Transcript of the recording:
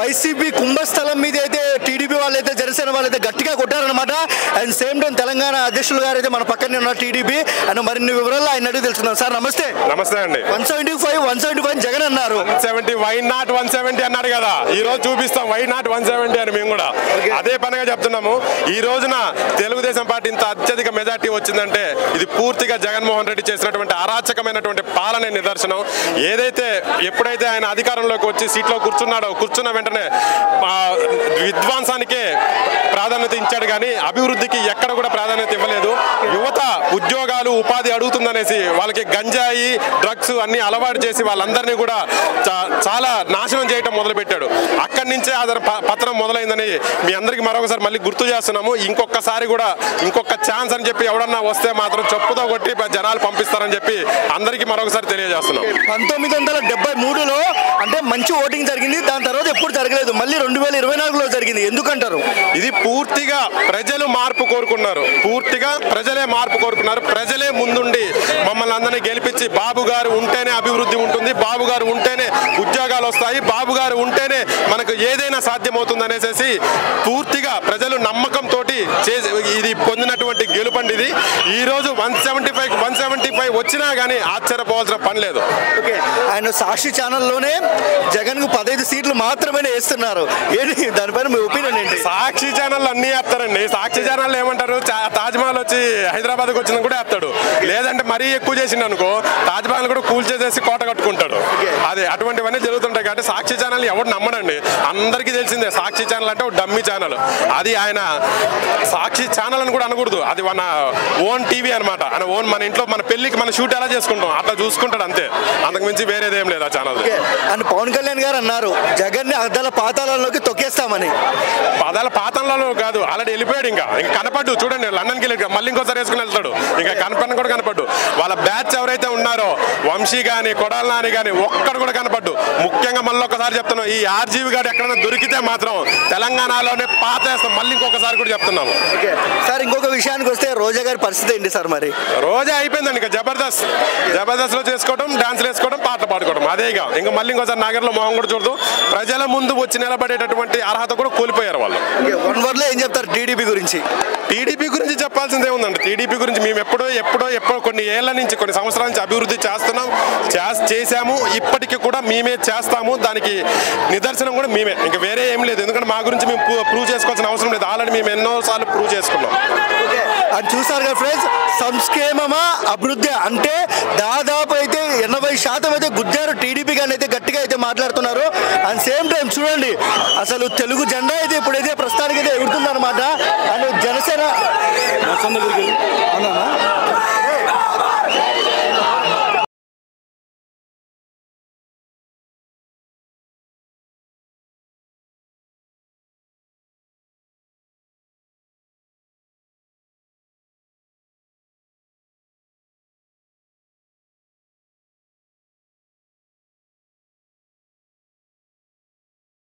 YCP కుంభస్థలం మీద అయితే TDP వాళ్ళైతే జనసేన వాళ్ళైతే గట్టిగా కొట్టారనమాట. అండ్ సేమ్ టైం తెలంగాణ అధ్యక్షులు గారు అయితే మన పక్కనే ఉన్నారు టీడీపీ. అండ్ మరిన్ని వివరాలు ఆయన అడిగి తెలుసుకుందాం. సార్ నమస్తే. నమస్తే అండి. 175 జగన్ అన్నారు. 170 వై నాట్ 170 అన్నారు కదా, ఈ రోజు చూపిస్తాం వై నాట్ 170 అని. మేము కూడా అదే పనిగా చెప్తున్నాము. ఈ రోజున తెలుగుదేశం పార్టీ ఇంత అత్యధిక మెజార్టీ వచ్చిందంటే ఇది పూర్తిగా జగన్మోహన్ రెడ్డి చేసినటువంటి అరాచకమైనటువంటి పాలన నిదర్శనం. ఏదైతే ఎప్పుడైతే ఆయన అధికారంలోకి వచ్చి సీట్లో కూర్చున్న వెంటనే విధ్వంసానికే ప్రాధాన్యత ఇచ్చాడు కానీ అభివృద్ధికి ఎక్కడ కూడా ప్రాధాన్యత ఇవ్వలేదు. యువత ఉద్యోగాలు ఉపాధి అడుగుతుందనేసి వాళ్ళకి గంజాయి డ్రగ్స్ అన్ని అలవాటు చేసి వాళ్ళందరినీ కూడా చాలా నాశనం చేయటం మొదలుపెట్టాడు. అక్కడి నుంచే పత్రం మొదలైందని మీ అందరికీ మరొకసారి మళ్ళీ గుర్తు చేస్తున్నాము. ఇంకొకసారి కూడా ఇంకొక ఛాన్స్ అని చెప్పి ఎవడన్నా వస్తే మాత్రం చెప్పుతో కొట్టి జనాలు పంపిస్తారని చెప్పి అందరికీ మరొకసారి తెలియజేస్తున్నాం. 1973లో అంటే మంచి ఓటింగ్ జరిగింది. దాని తర్వాత ఎప్పుడు జరగలేదు. మళ్ళీ 2024లో జరిగింది. ఎందుకంటారు? ఇది పూర్తిగా ప్రజలు మార్పు కోరుకున్నారు. పూర్తిగా ప్రజలే మార్పు కోరుకున్నారు. ప్రజలే ముందుండి మమ్మల్ని అందరినీ గెలిపించి బాబు గారు ఉంటేనే అభివృద్ధి ఉంటుంది, బాబు గారు ఉంటేనే ఉద్యోగాలు వస్తాయి, బాబు గారు ఉంటేనే మనకు ఏదైనా సాధ్యమవుతుంది అనేసి పూర్తిగా ప్రజలు నమ్మకంతో ఇది పొందినటువంటి గెలుపండి. ఇది ఈ రోజు 175 వచ్చినా కానీ ఆశ్చర్యపోవాల్సిన పని లేదు. ఓకే, ఆయన సాక్షి ఛానల్లోనే జగన్ కు 15 సీట్లు మాత్రమే వేస్తున్నారు. ఏంటి దానిపైన మీ ఒపీనియన్ ఏంటి? సాక్షి ఛానల్ అన్ని వేస్తారండి. సాక్షి ఛానల్ ఏమంటారు, తాజ్మహల్ వచ్చి హైదరాబాద్కి వచ్చిన కూడా వేస్తాడు. లేదంటే మరీ ఎక్కువ చేసిండు అనుకో తాజ్మహల్ కూడా కూల్చేసేసి కోట కట్టుకుంటాడు. అదే అటువంటివన్నీ జరుగుతుంటాయి. కాబట్టి సాక్షి ఛానల్ ఎవరు నమ్మడండి. అందరికీ తెలిసిందే సాక్షి ఛానల్ అంటే ఒక డమ్మీ ఛానల్. అది ఆయన సాక్షి ఛానల్ అని కూడా అనకూడదు. అది మన ఓన్ టీవీ అనమాట. ఆయన ఓన్ మన ఇంట్లో మన పెళ్లికి మన షూట్ ఎలా చేసుకుంటాం అట్లా చూసుకుంటాడు అంతే. అంతకు మించి వేరేదేం లేదు ఆ ఛానల్. అండ్ పవన్ కళ్యాణ్ గారు అన్నారు జగన్ ని అద్దాల పాతాళంలోకి తొక్కేస్తామని. పదాల పాతంలో కాదు, ఆల్రెడీ వెళ్ళిపోయాడు. ఇంకా కనపడ్డు చూడండి, లండన్కి వెళ్ళి మళ్ళీ ఇంకోసారి వేసుకుని వెళ్తాడు. ఇంకా కనపడిన కూడా కనపడ్డు. వాళ్ళ బ్యాచ్ ఎవరైతే ఉన్నారో వంశీ కానీ కొడాల నాని కానీ ఒక్కడు కూడా కనపడ్డు. ముఖ్యంగా మళ్ళీ ఒకసారి చెప్తున్నాం, ఈ ఆర్జీవి గారు ఎక్కడైనా దొరికితే మాత్రం తెలంగాణలోనే పాతేస్తాం. మళ్ళీ ఇంకొకసారి కూడా చెప్తున్నాము. సార్ ఇంకొక విషయానికి వస్తే రోజా గారి పరిస్థితి ఏంటి సార్? మరి రోజా అయిపోయిందండి. ఇంకా జబర్దస్త్ లో చేసుకోవడం, డాన్స్లు వేసుకోవడం, పాటలు పాడుకోవడం అదే. ఇంకా మళ్ళీ ఇంకోసారి నాగర్లో మొహం కూడా చూడదు. ప్రజల ముందు వచ్చి నిలబడేటటువంటి అర్హత కూడా కోల్పోయారు వాళ్ళు. వన్ వర్డ్ లో ఏం చెప్తారు టీడీపీ గురించి? టీడీపీ గురించి చెప్పాల్సిందే ఉందండి. టీడీపీ గురించి మేము ఎప్పుడో కొన్ని ఏళ్ల నుంచి కొన్ని సంవత్సరాల నుంచి అభివృద్ధి చేశాము. ఇప్పటికీ కూడా మేమే చేస్తాము. దానికి నిదర్శనం కూడా మేమే. ఇంకా వేరే ఏం లేదు. ఎందుకంటే మా గురించి మేము ప్రూవ్ చేసుకోవాల్సిన అవసరం లేదు. ఆల్రెడీ మేము ఎన్నోసార్లు ప్రూవ్ చేసుకున్నాం. అది చూసారు కదా ఫ్రెండ్స్, సంక్షేమమా అభివృద్ధి అంటే దాదాపు అయితే 80% అయితే గుద్దారు టీడీపీ గాని అయితే గట్టిగా అయితే మాట్లాడుతున్నారు. అండ్ సేమ్ టైం చూడండి అసలు తెలుగు జెండా అయితే ఇప్పుడైతే ప్రస్తుతానికి అయితే ఎగురుతుంది అనమాట. అండ్ జనసేన